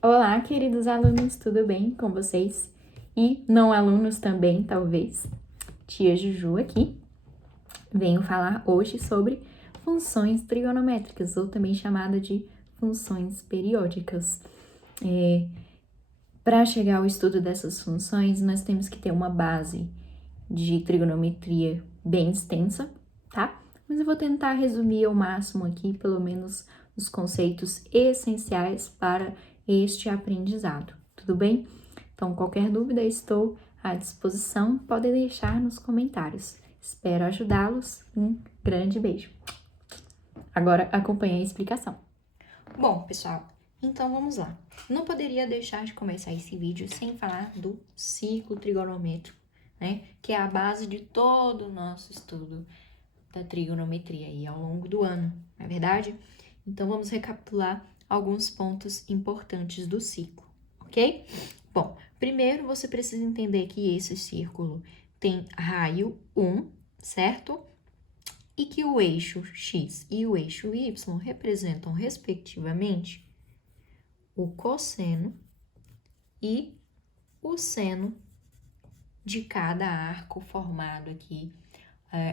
Olá, queridos alunos, tudo bem com vocês? E não alunos também, talvez. Tia Juju aqui. Venho falar hoje sobre funções trigonométricas, ou também chamada de funções periódicas. Para chegar ao estudo dessas funções, nós temos que ter uma base de trigonometria bem extensa, tá? Mas eu vou tentar resumir ao máximo aqui, pelo menos, os conceitos essenciais para este aprendizado, tudo bem? Então, qualquer dúvida, estou à disposição, podem deixar nos comentários. Espero ajudá-los. Um grande beijo. Agora, acompanhe a explicação. Bom, pessoal, então vamos lá. Não poderia deixar de começar esse vídeo sem falar do círculo trigonométrico, né? Que é a base de todo o nosso estudo da trigonometria aí ao longo do ano, não é verdade? Então, vamos recapitular alguns pontos importantes do ciclo, ok? Bom, primeiro você precisa entender que esse círculo tem raio 1, certo? E que o eixo x e o eixo y representam, respectivamente, o cosseno e o seno de cada arco formado aqui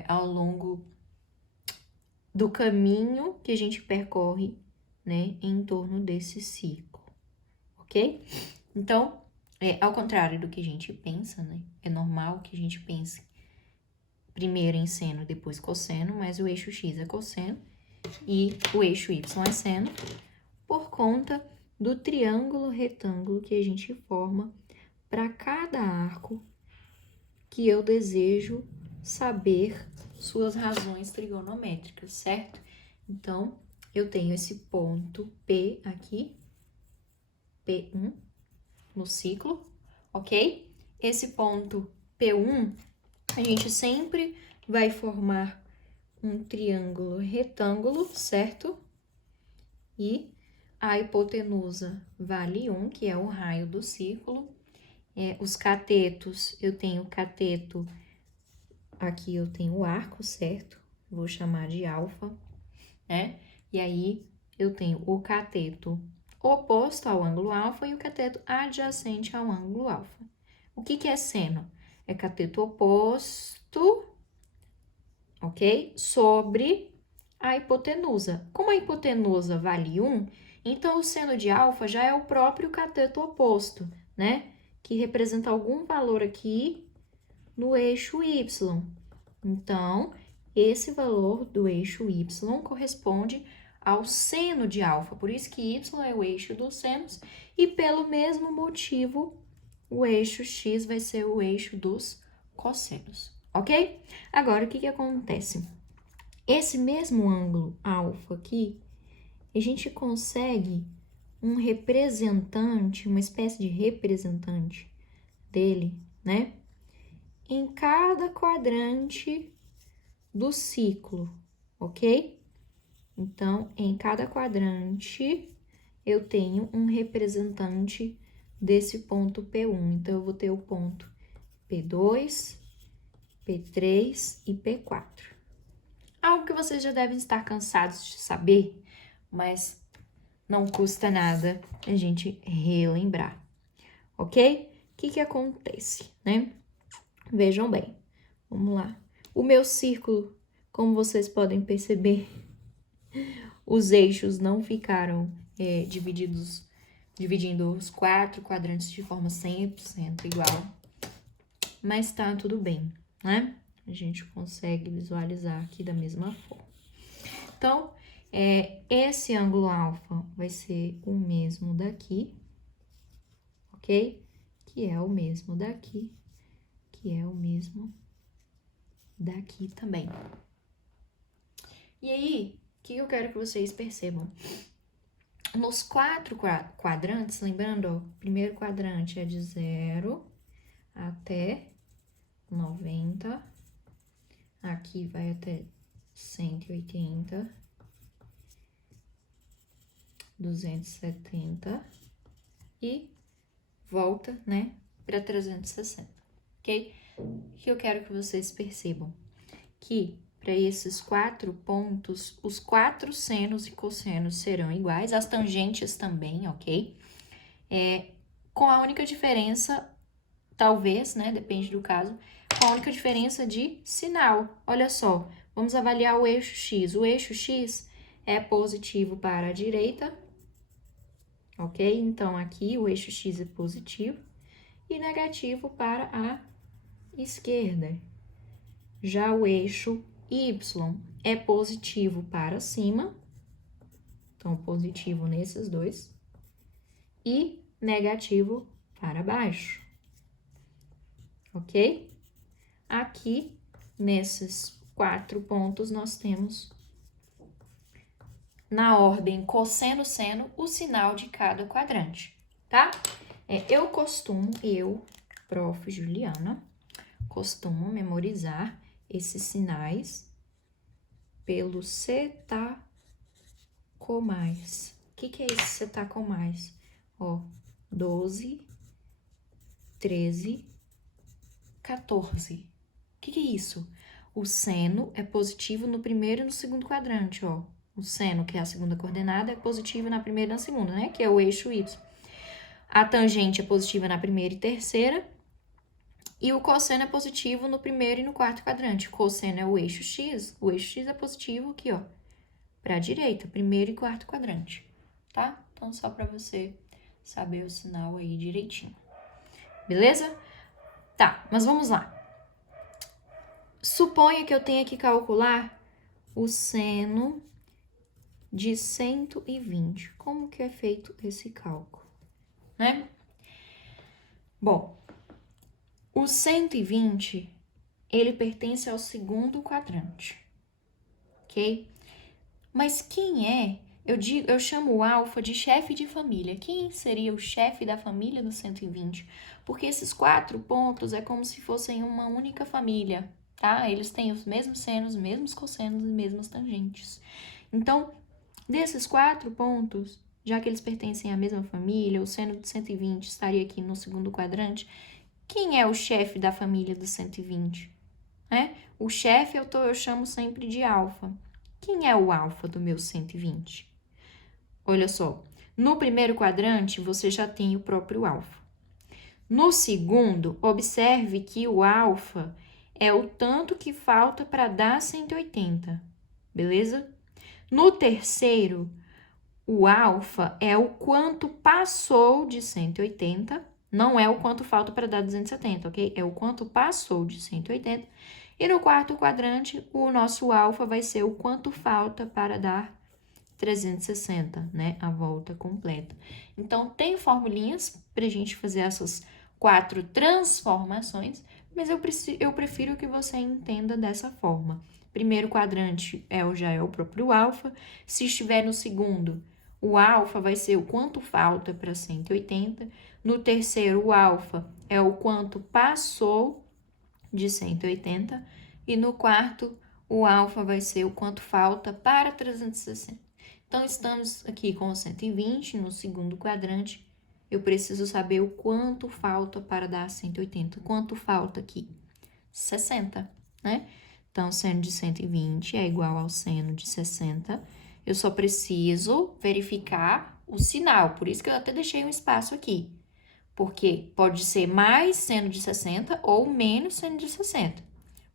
ao longo do caminho que a gente percorre, né, em torno desse círculo, ok? Então, ao contrário do que a gente pensa, né, é normal que a gente pense primeiro em seno, depois cosseno, mas o eixo x é cosseno e o eixo y é seno, por conta do triângulo retângulo que a gente forma para cada arco que eu desejo saber suas razões trigonométricas, certo? Então, eu tenho esse ponto P aqui, P1, no ciclo, ok? Esse ponto P1, a gente sempre vai formar um triângulo retângulo, certo? E a hipotenusa vale 1, que é o raio do círculo. Os catetos, eu tenho cateto, aqui eu tenho o arco, certo? Vou chamar de alfa, né? E aí, eu tenho o cateto oposto ao ângulo alfa e o cateto adjacente ao ângulo alfa. O que é seno? É cateto oposto, ok? Sobre a hipotenusa. Como a hipotenusa vale 1, então o seno de alfa já é o próprio cateto oposto, né? Que representa algum valor aqui no eixo y. Então, esse valor do eixo y corresponde ao seno de alfa, por isso que y é o eixo dos senos, e pelo mesmo motivo, o eixo x vai ser o eixo dos cossenos, ok? Agora, o que acontece? Esse mesmo ângulo alfa aqui, a gente consegue um representante, uma espécie de representante dele, né? Em cada quadrante do ciclo, ok? Então, em cada quadrante, eu tenho um representante desse ponto P1. Então, eu vou ter o ponto P2, P3 e P4. Algo que vocês já devem estar cansados de saber, mas não custa nada a gente relembrar, ok? O que acontece, né? Vejam bem, vamos lá. O meu círculo, como vocês podem perceber, os eixos não ficaram dividindo os 4 quadrantes de forma 100% igual, mas tá tudo bem, né? A gente consegue visualizar aqui da mesma forma. Então, esse ângulo alfa vai ser o mesmo daqui, ok? Que é o mesmo daqui, que é o mesmo daqui também. E aí, o que eu quero que vocês percebam? Nos 4 quadrantes, lembrando, ó, o primeiro quadrante é de 0 até 90, aqui vai até 180, 270 e volta, né, para 360, ok? O que eu quero que vocês percebam? Que para esses 4 pontos, os 4 senos e cossenos serão iguais, as tangentes também, ok? com a única diferença, talvez, né, depende do caso, com a única diferença de sinal. Olha só, vamos avaliar o eixo X. O eixo X é positivo para a direita, ok? Então, aqui o eixo X é positivo e negativo para a esquerda. Já o eixo Y é positivo para cima, então positivo nesses dois, e negativo para baixo, ok? Aqui, nesses 4 pontos, nós temos, na ordem cosseno, seno, o sinal de cada quadrante, tá? Eu, prof. Juliana, costumo memorizar esses sinais pelo setacomais. O que é esse setacomais? Ó, 12, 13, 14. O que é isso? O seno é positivo no primeiro e no segundo quadrante, ó. O seno, que é a segunda coordenada, é positivo na primeira e na segunda, né? Que é o eixo Y. A tangente é positiva na primeira e terceira. E o cosseno é positivo no primeiro e no quarto quadrante. O cosseno é o eixo X. O eixo X é positivo aqui, ó, para a direita, primeiro e quarto quadrante, tá? Então, só para você saber o sinal aí direitinho. Beleza? Tá, mas vamos lá. Suponha que eu tenha que calcular o seno de 120. Como que é feito esse cálculo, né? Bom, o 120, ele pertence ao segundo quadrante, ok? Mas quem é? Eu chamo o alfa de chefe de família. Quem seria o chefe da família do 120? Porque esses 4 pontos é como se fossem uma única família, tá? Eles têm os mesmos senos, os mesmos cossenos e mesmas tangentes. Então, desses 4 pontos, já que eles pertencem à mesma família, o seno de 120 estaria aqui no segundo quadrante. Quem é o chefe da família do 120? O chefe eu chamo sempre de alfa. Quem é o alfa do meu 120? Olha só, no primeiro quadrante você já tem o próprio alfa. No segundo, observe que o alfa é o tanto que falta para dar 180, beleza? No terceiro, o alfa é o quanto passou de 180, não é o quanto falta para dar 270, ok? É o quanto passou de 180. E no quarto quadrante, o nosso alfa vai ser o quanto falta para dar 360, né? A volta completa. Então, tem formulinhas para a gente fazer essas 4 transformações, mas eu prefiro que você entenda dessa forma. Primeiro quadrante já é o próprio alfa. Se estiver no segundo, o alfa vai ser o quanto falta para 180. No terceiro, o alfa é o quanto passou de 180, e no quarto, o alfa vai ser o quanto falta para 360. Então, estamos aqui com o 120 no segundo quadrante. Eu preciso saber o quanto falta para dar 180. Quanto falta aqui? 60, né? Então, seno de 120 é igual ao seno de 60. Eu só preciso verificar o sinal, por isso que eu até deixei um espaço aqui. Porque pode ser mais seno de 60 ou menos seno de 60.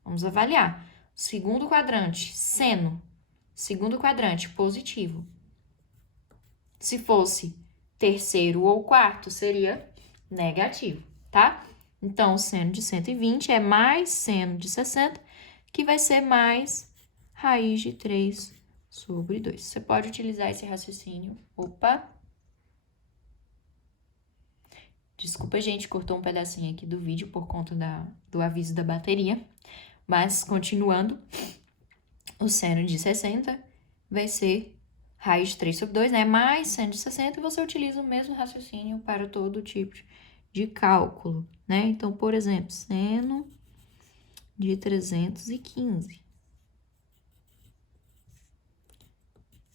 Vamos avaliar. Segundo quadrante, seno. Segundo quadrante, positivo. Se fosse terceiro ou quarto, seria negativo, tá? Então, o seno de 120 é mais seno de 60, que vai ser mais raiz de 3 sobre 2. Você pode utilizar esse raciocínio. Opa! Desculpa, gente, cortou um pedacinho aqui do vídeo por conta do aviso da bateria. Mas, continuando, o seno de 60 vai ser raiz de 3 sobre 2, né? Mais seno de 60, e você utiliza o mesmo raciocínio para todo tipo de cálculo, né? Então, por exemplo, seno de 315.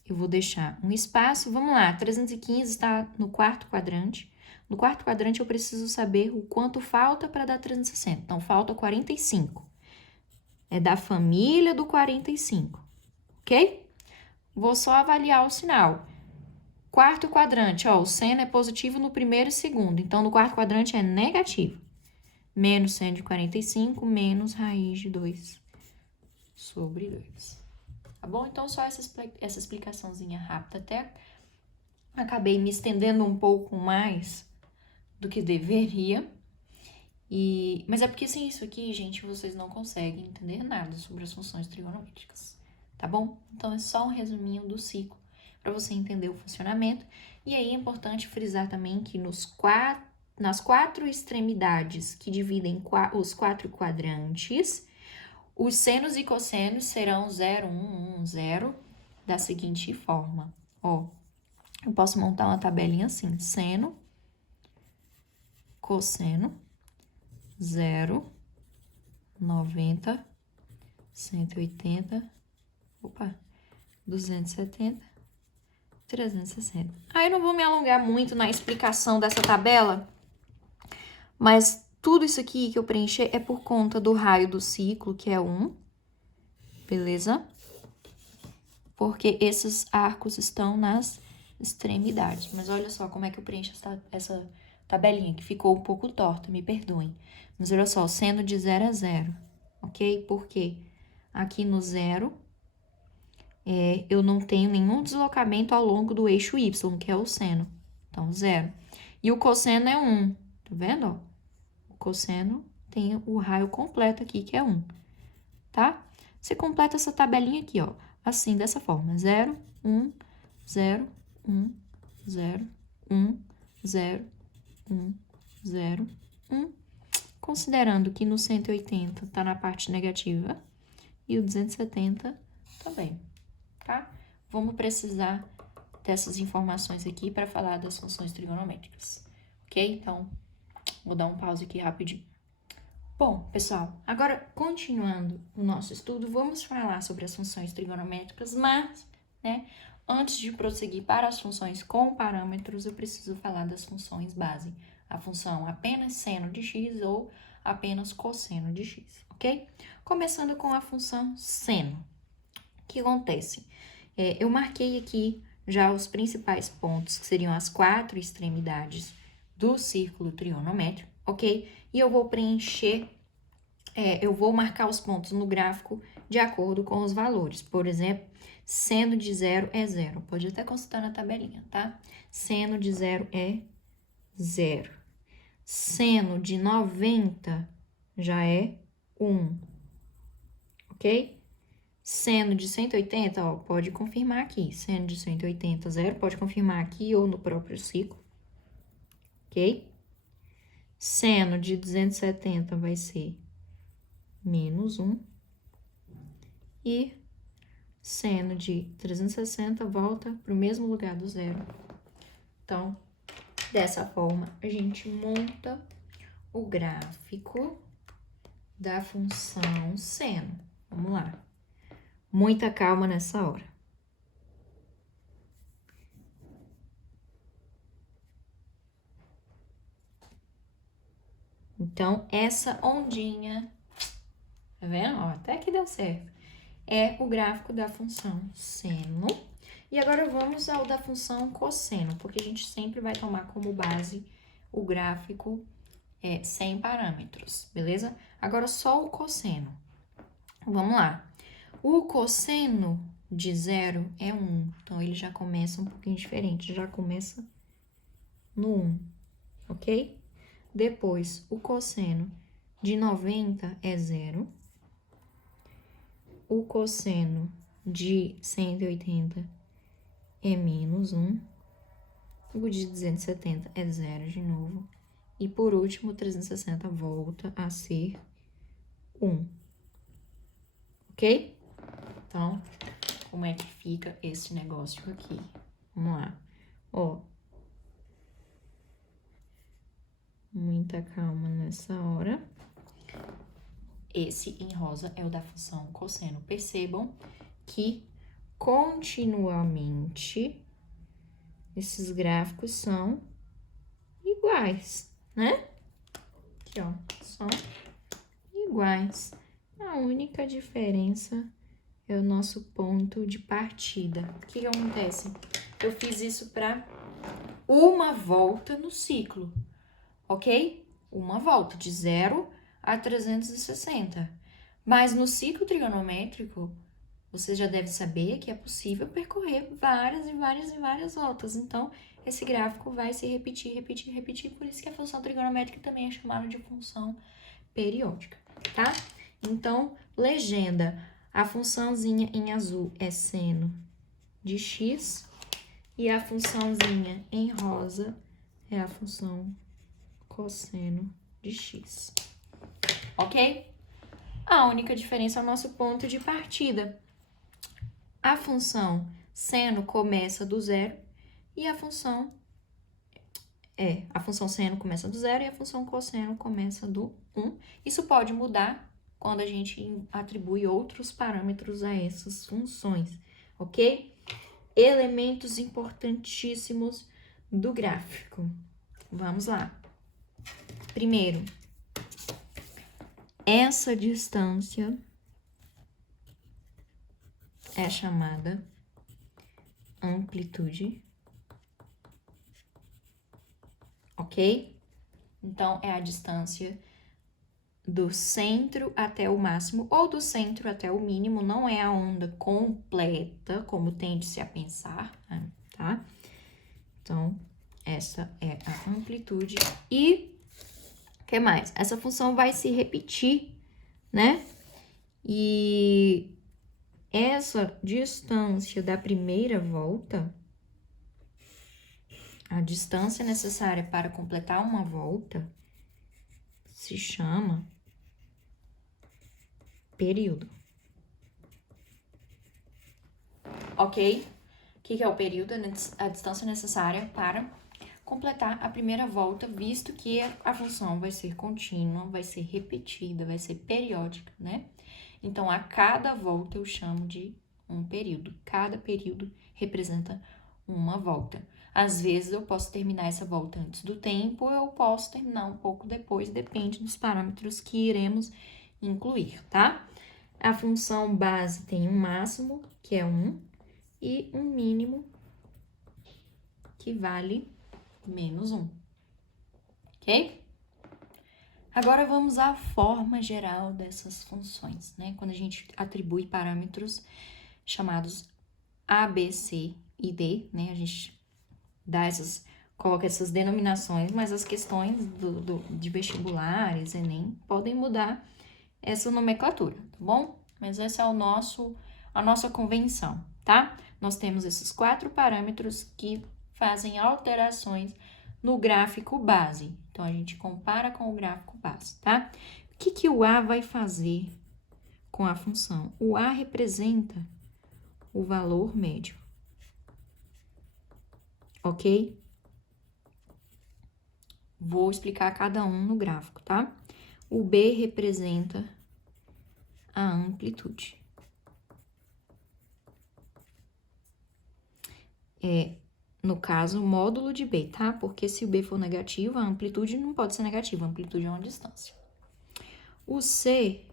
Eu vou deixar um espaço. Vamos lá, 315 está no quarto quadrante. No quarto quadrante, eu preciso saber o quanto falta para dar 360. Então, falta 45. É da família do 45, ok? Vou só avaliar o sinal. Quarto quadrante, ó, o seno é positivo no primeiro e segundo. Então, no quarto quadrante é negativo. Menos seno de 45 menos raiz de 2 sobre 2. Tá bom? Então, só essa explicaçãozinha rápida. Até acabei me estendendo um pouco mais do que deveria. Mas é porque sem isso aqui, gente, vocês não conseguem entender nada sobre as funções trigonométricas. Tá bom? Então, é só um resuminho do ciclo para você entender o funcionamento. E aí é importante frisar também que nas quatro extremidades que dividem os quatro quadrantes, os senos e cossenos serão 0, 1, 1, 0, da seguinte forma. Ó, eu posso montar uma tabelinha assim: seno, cosseno, 0, 90, 180, 270, 360. Aí eu não vou me alongar muito na explicação dessa tabela, mas tudo isso aqui que eu preencher é por conta do raio do ciclo, que é 1, beleza? Porque esses arcos estão nas extremidades. Mas olha só como é que eu preencho essa tabelinha, que ficou um pouco torta, me perdoem. Mas olha só, seno de 0 a 0, ok? Porque aqui no 0, eu não tenho nenhum deslocamento ao longo do eixo Y, que é o seno. Então, 0. E o cosseno é 1, tá vendo? Ó? O cosseno tem o raio completo aqui, que é 1, tá? Você completa essa tabelinha aqui, ó, assim, dessa forma: 0, 1, 0, 1, 0, 1, 0, 1, 0, 1. Considerando que no 180 tá na parte negativa e o 270 também, tá? Vamos precisar dessas informações aqui para falar das funções trigonométricas, ok? Então, vou dar um pause aqui rapidinho. Bom, pessoal, agora continuando o nosso estudo, vamos falar sobre as funções trigonométricas, mas, né, antes de prosseguir para as funções com parâmetros, eu preciso falar das funções base. A função apenas seno de x ou apenas cosseno de x, ok? Começando com a função seno. O que acontece? Eu marquei aqui já os principais pontos, que seriam as 4 extremidades do círculo trigonométrico, ok? E eu vou preencher, eu vou marcar os pontos no gráfico de acordo com os valores. Por exemplo, seno de 0 é 0. Pode até consultar na tabelinha, tá? Seno de 0 é 0. Seno de 90 já é 1, ok? Seno de 180, ó, pode confirmar aqui. Seno de 180, 0, pode confirmar aqui ou no próprio ciclo, ok? Seno de 270 vai ser menos 1. E seno de 360 volta para o mesmo lugar do 0. Então, dessa forma, a gente monta o gráfico da função seno. Vamos lá. Muita calma nessa hora. Então, essa ondinha, tá vendo? Ó, até que deu certo. É o gráfico da função seno. E agora vamos ao da função cosseno, porque a gente sempre vai tomar como base o gráfico sem parâmetros, beleza? Agora só o cosseno. Vamos lá. O cosseno de 0 é 1, então ele já começa um pouquinho diferente, já começa no 1, ok? Depois, o cosseno de 90 é 0. O cosseno de 180 é menos 1. O de 270 é 0 de novo. E por último, 360 volta a ser 1. Ok? Então, como é que fica esse negócio aqui? Vamos lá. Ó. Muita calma nessa hora. Esse em rosa é o da função cosseno. Percebam que continuamente esses gráficos são iguais, né? Aqui, ó, são iguais. A única diferença é o nosso ponto de partida. O que acontece? eu fiz isso para uma volta no ciclo, ok? Uma volta, de 0 a 360. Mas no ciclo trigonométrico, você já deve saber que é possível percorrer várias e várias e várias voltas. Então, esse gráfico vai se repetir, repetir, repetir. Por isso que a função trigonométrica também é chamada de função periódica, tá? Então, legenda. A funçãozinha em azul é seno de x e a funçãozinha em rosa é a função cosseno de x. Ok? A única diferença é o nosso ponto de partida. A função seno começa do zero e a função seno começa do zero e a função cosseno começa do 1. Isso pode mudar quando a gente atribui outros parâmetros a essas funções, ok? Elementos importantíssimos do gráfico. Vamos lá. Primeiro, essa distância é chamada amplitude, ok? Então, é a distância do centro até o máximo ou do centro até o mínimo, não é a onda completa, como tende-se a pensar, tá? Então, essa é a amplitude. E o que mais? Essa função vai se repetir, né? E essa distância da primeira volta, a distância necessária para completar uma volta, se chama período. Ok? O que é o período? A distância necessária para completar a primeira volta, visto que a função vai ser contínua, vai ser repetida, vai ser periódica, né? Então, a cada volta eu chamo de um período. Cada período representa uma volta. Às vezes, eu posso terminar essa volta antes do tempo, ou eu posso terminar um pouco depois, depende dos parâmetros que iremos incluir, tá? A função base tem um máximo, que é 1, e um mínimo, que vale menos 1, ok? Agora, vamos à forma geral dessas funções, né? Quando a gente atribui parâmetros chamados A, B, C e D, né? A gente coloca essas denominações, mas as questões de vestibulares, Enem, podem mudar essa nomenclatura, tá bom? Mas essa é a nossa convenção, tá? Nós temos esses 4 parâmetros que fazem alterações no gráfico base. Então, a gente compara com o gráfico base, tá? O que o A vai fazer com a função? O A representa o valor médio, ok? Vou explicar cada um no gráfico, tá? O B representa a amplitude. No caso, módulo de B, tá? Porque se o B for negativo, a amplitude não pode ser negativa, a amplitude é uma distância. O C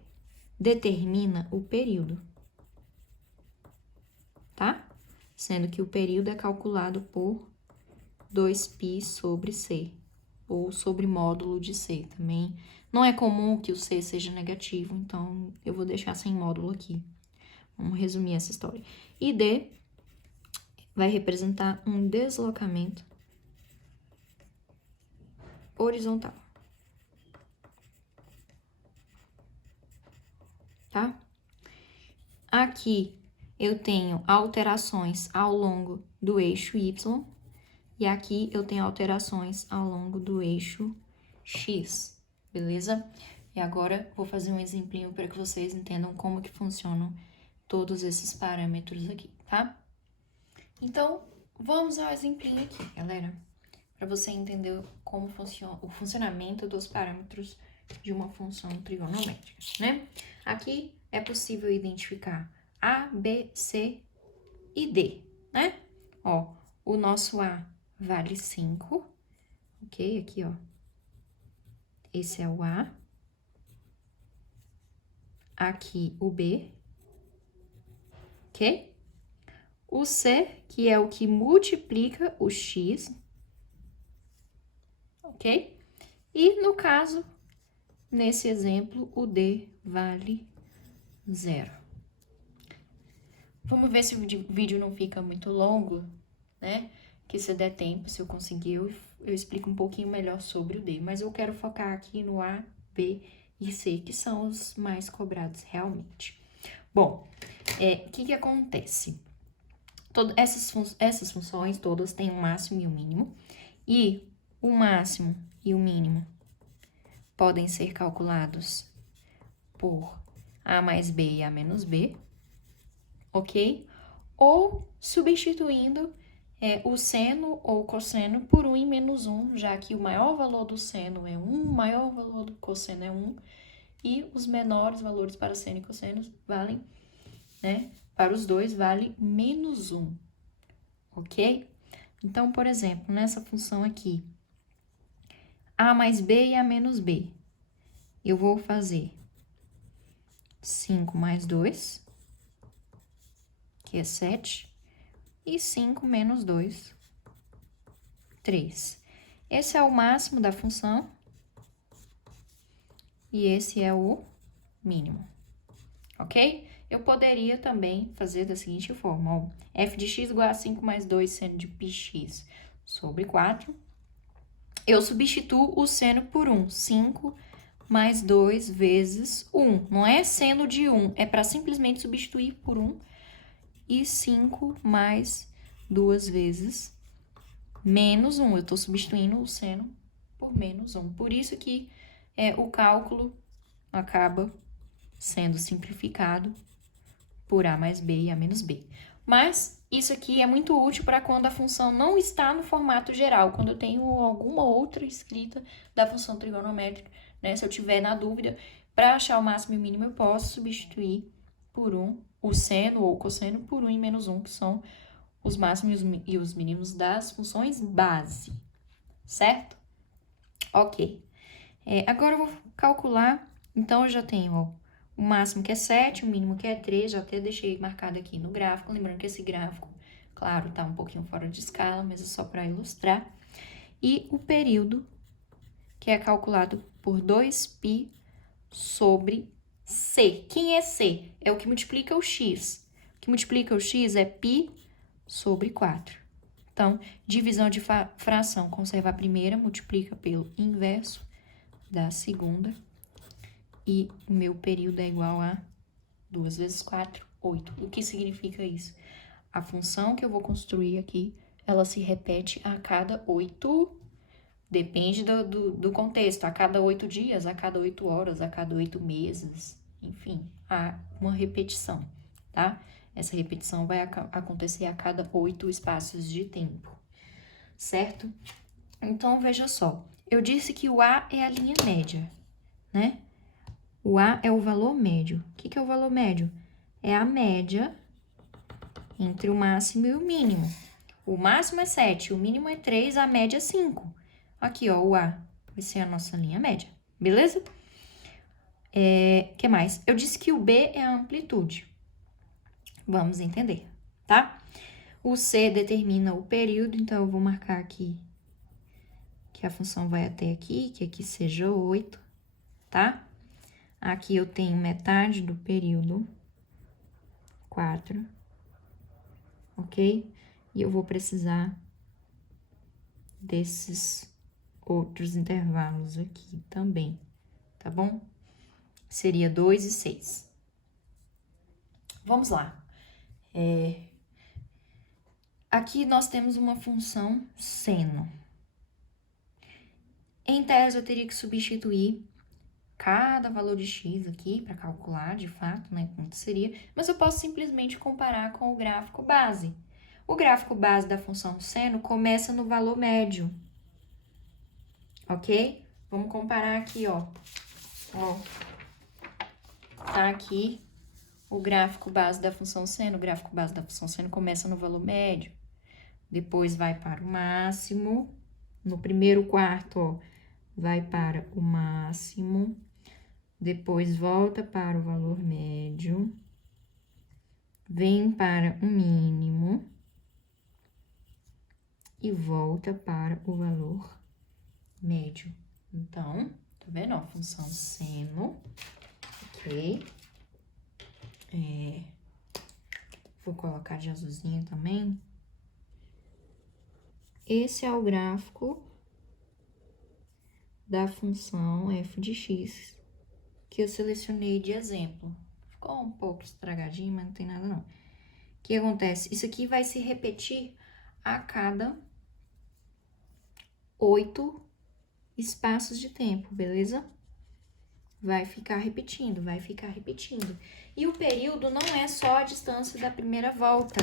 determina o período, tá? Sendo que o período é calculado por 2π sobre C, ou sobre módulo de C também. Não é comum que o C seja negativo, então eu vou deixar sem módulo aqui. Vamos resumir essa história. E D vai representar um deslocamento horizontal, tá? Aqui eu tenho alterações ao longo do eixo Y e aqui eu tenho alterações ao longo do eixo X, beleza? E agora vou fazer um exemplinho para que vocês entendam como que funcionam todos esses parâmetros aqui, tá? Então, vamos ao exemplinho aqui, galera, para você entender como funciona o funcionamento dos parâmetros de uma função trigonométrica, né? Aqui é possível identificar A, B, C e D, né? Ó, o nosso A vale 5, ok? Aqui, ó. Esse é o A. Aqui o B, ok? o C, que é o que multiplica o X, ok? E, no caso, nesse exemplo, o D vale 0. Vamos ver se o vídeo não fica muito longo, né? Que se der tempo, se eu conseguir, eu explico um pouquinho melhor sobre o D. Mas eu quero focar aqui no A, B e C, que são os mais cobrados realmente. Bom, o que acontece? Essas funções todas têm um máximo e um mínimo. E o máximo e o mínimo podem ser calculados por A mais B e A menos B, ok? Ou substituindo o seno ou cosseno por 1 e menos 1, já que o maior valor do seno é 1, o maior valor do cosseno é 1, e os menores valores para seno e cosseno valem, né? Para os dois vale menos 1, ok? Então, por exemplo, nessa função aqui, A mais B e A menos B, eu vou fazer 5 mais 2, que é 7, e 5 menos 2, 3. Esse é o máximo da função e esse é o mínimo, ok? Eu poderia também fazer da seguinte forma, ó, f de x igual a 5 mais 2 seno de πx sobre 4. Eu substituo o seno por 1, 5 mais 2 vezes 1. Não é seno de 1, é para simplesmente substituir por 1. E 5 mais 2 vezes menos 1. Eu estou substituindo o seno por menos 1. Por isso que o cálculo acaba sendo simplificado por A mais B e A menos B. Mas isso aqui é muito útil para quando a função não está no formato geral, quando eu tenho alguma outra escrita da função trigonométrica, né? Se eu tiver na dúvida, para achar o máximo e o mínimo, eu posso substituir por 1, o seno ou o cosseno, por 1 e menos 1, que são os máximos e os mínimos das funções base, certo? Ok. Agora eu vou calcular, então eu já tenho, ó, o máximo que é 7, o mínimo que é 3, já até deixei marcado aqui no gráfico. Lembrando que esse gráfico, claro, tá um pouquinho fora de escala, mas é só para ilustrar. E o período, que é calculado por 2π sobre C. Quem é C? É o que multiplica o x. O que multiplica o x é π sobre 4. Então, divisão de fração, conserva a primeira, multiplica pelo inverso da segunda. E o meu período é igual a 2 vezes 4, 8. O que significa isso? A função que eu vou construir aqui, ela se repete a cada 8, depende do contexto, a cada 8 dias, a cada 8 horas, a cada 8 meses, enfim, há uma repetição, tá? Essa repetição vai acontecer a cada 8 espaços de tempo, certo? Então, veja só, eu disse que o A é a linha média, né? O A é o valor médio. O que é o valor médio? É a média entre o máximo e o mínimo. O máximo é 7, o mínimo é 3, a média é 5. Aqui, ó, o A vai ser a nossa linha média, beleza? Que mais? Eu disse que o B é a amplitude. Vamos entender, tá? O C determina o período, então eu vou marcar aqui que a função vai até aqui, que aqui seja 8, tá? Aqui eu tenho metade do período, 4, ok? E eu vou precisar desses outros intervalos aqui também, tá bom? Seria 2 e 6. Vamos lá. Aqui nós temos uma função seno. Em tese, eu teria que substituir cada valor de x aqui para calcular, de fato, né, quanto seria, mas eu posso simplesmente comparar com o gráfico base. O gráfico base da função seno começa no valor médio, ok? Vamos comparar aqui, ó. Tá aqui o gráfico base da função seno. O gráfico base da função seno começa no valor médio, depois vai para o máximo, no primeiro quarto, ó, vai para o máximo, depois volta para o valor médio, vem para o mínimo e volta para o valor médio. Então, tá vendo? Ó, função seno, ok? Vou colocar de azulzinho também. Esse é o gráfico da função f de x que eu selecionei de exemplo. Ficou um pouco estragadinho, mas não tem nada não. O que acontece? Isso aqui vai se repetir a cada 8 espaços de tempo, beleza? Vai ficar repetindo, vai ficar repetindo. E o período não é só a distância da primeira volta.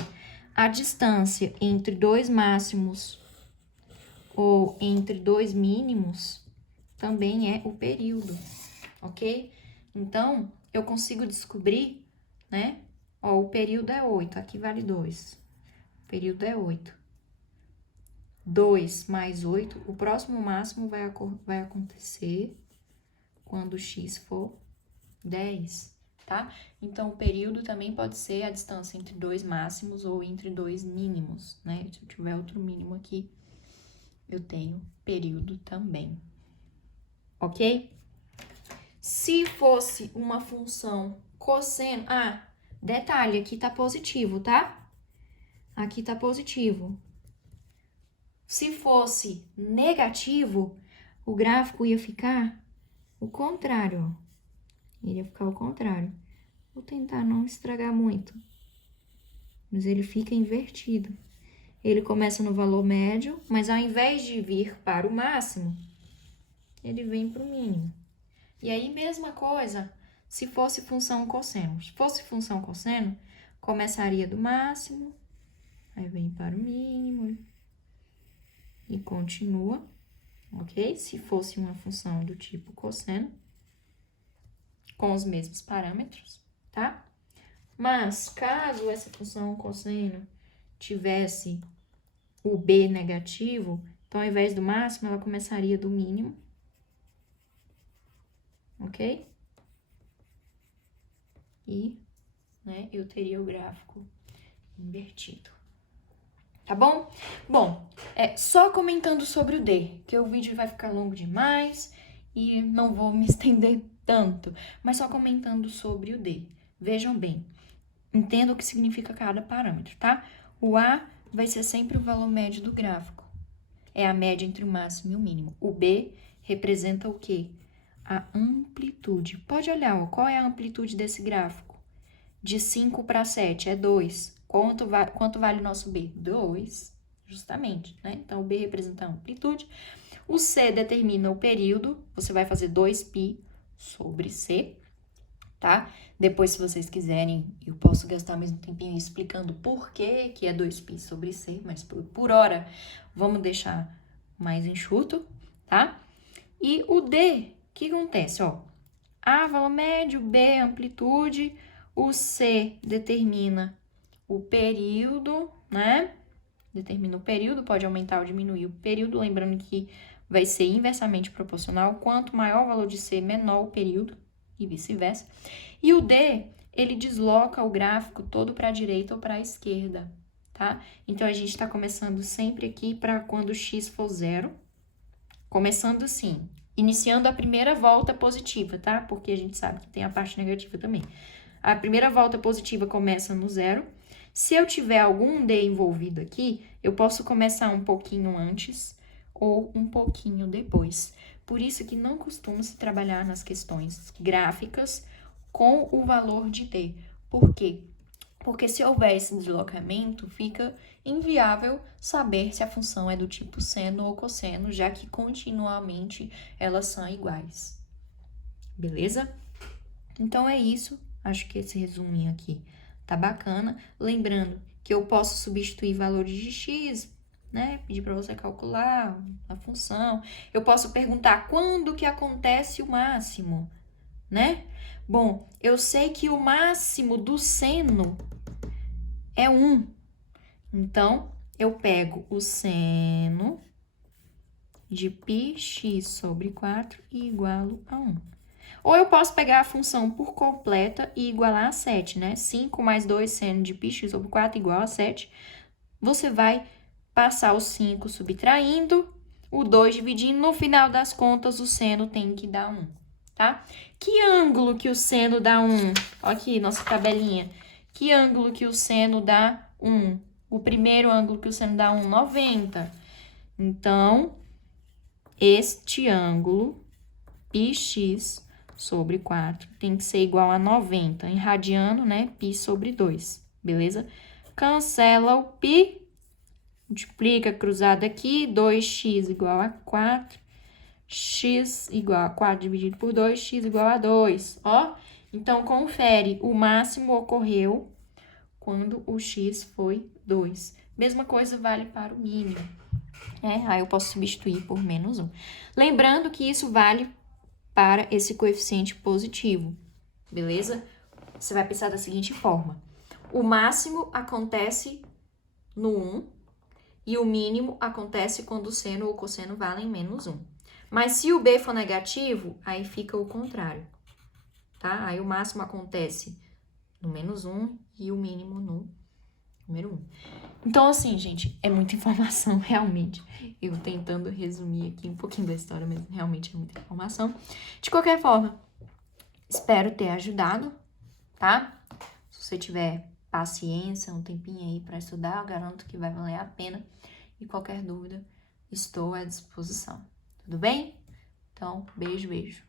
A distância entre dois máximos ou entre dois mínimos também é o período, ok? Então, eu consigo descobrir, né? Ó, o período é 8, aqui vale 2. O período é 8. 2 mais 8, o próximo máximo vai acontecer quando x for 10, tá? Então, o período também pode ser a distância entre dois máximos ou entre dois mínimos, né? Se eu tiver outro mínimo aqui, eu tenho período também, ok? Se fosse uma função cosseno... Ah, detalhe, aqui tá positivo, tá? Aqui tá positivo. Se fosse negativo, o gráfico ia ficar o contrário, ó. Ele ia ficar o contrário. Vou tentar não estragar muito. Mas ele fica invertido. Ele começa no valor médio, mas ao invés de vir para o máximo, ele vem para o mínimo. E aí, mesma coisa, se fosse função cosseno. Se fosse função cosseno, começaria do máximo, aí vem para o mínimo e continua, ok? Se fosse uma função do tipo cosseno, com os mesmos parâmetros, tá? Mas, caso essa função cosseno tivesse o b negativo, então, ao invés do máximo, ela começaria do mínimo, ok? E, né, eu teria o gráfico invertido. Tá bom? Bom, só comentando sobre o D, que o vídeo vai ficar longo demais e não vou me estender tanto, mas só comentando sobre o D. Vejam bem, entenda o que significa cada parâmetro, tá? O A vai ser sempre o valor médio do gráfico. É a média entre o máximo e o mínimo. O B representa o quê? A amplitude. Pode olhar, ó, qual é a amplitude desse gráfico? De 5 para 7 é 2. Quanto vale o nosso B? 2, justamente, né? Então, o B representa a amplitude. O C determina o período. Você vai fazer 2π sobre C, tá? Depois, se vocês quiserem, eu posso gastar mais um tempinho explicando por que é 2π sobre C, mas por hora, vamos deixar mais enxuto, tá? E o D, o que acontece, ó? A, valor médio, B, amplitude, o C determina o período, né? Determina o período, pode aumentar ou diminuir o período, lembrando que vai ser inversamente proporcional. Quanto maior o valor de C, menor o período, e vice-versa. E o D, ele desloca o gráfico todo para a direita ou para a esquerda, tá? Então, a gente está começando sempre aqui para quando x for 0. Começando assim, iniciando a primeira volta positiva, tá? Porque a gente sabe que tem a parte negativa também. A primeira volta positiva começa no 0. Se eu tiver algum D envolvido aqui, eu posso começar um pouquinho antes ou um pouquinho depois. Por isso que não costuma se trabalhar nas questões gráficas com o valor de D. Por quê? Porque se houver esse deslocamento, fica inviável saber se a função é do tipo seno ou cosseno, já que continuamente elas são iguais. Beleza? Então, é isso. Acho que esse resuminho aqui tá bacana. Lembrando que eu posso substituir valores de x, né? Pedir para você calcular a função. Eu posso perguntar quando que acontece o máximo, né? Bom, eu sei que o máximo do seno é 1. Então, eu pego o seno de πx sobre 4 e igualo a 1. Ou eu posso pegar a função por completa e igualar a 7, né? 5 mais 2 seno de πx sobre 4 igual a 7. Você vai passar o 5 subtraindo, o 2 dividindo. No final das contas, o seno tem que dar 1, tá? Que ângulo que o seno dá 1? Ó aqui, nossa tabelinha. Que ângulo que o seno dá 1? O primeiro ângulo que o seno dá 1, 90. Então, este ângulo, πx sobre 4, tem que ser igual a 90. Em radiano, né? Π sobre 2, beleza? Cancela o π, multiplica cruzado aqui, 2x igual a 4, x igual a 4 dividido por 2, x igual a 2, ó. Então, confere, o máximo ocorreu quando o x foi 2. Mesma coisa vale para o mínimo. Aí eu posso substituir por menos 1. Lembrando que isso vale para esse coeficiente positivo, beleza? Você vai pensar da seguinte forma. O máximo acontece no 1 e o mínimo acontece quando o seno ou o cosseno valem menos 1. Mas se o b for negativo, aí fica o contrário, tá? Aí o máximo acontece no menos 1 e o mínimo no número 1. Então, assim, gente, é muita informação, realmente. Eu tentando resumir aqui um pouquinho da história, mas realmente é muita informação. De qualquer forma, espero ter ajudado, tá? Se você tiver paciência, um tempinho aí para estudar, eu garanto que vai valer a pena. E qualquer dúvida, estou à disposição. Tudo bem? Então, beijo, beijo.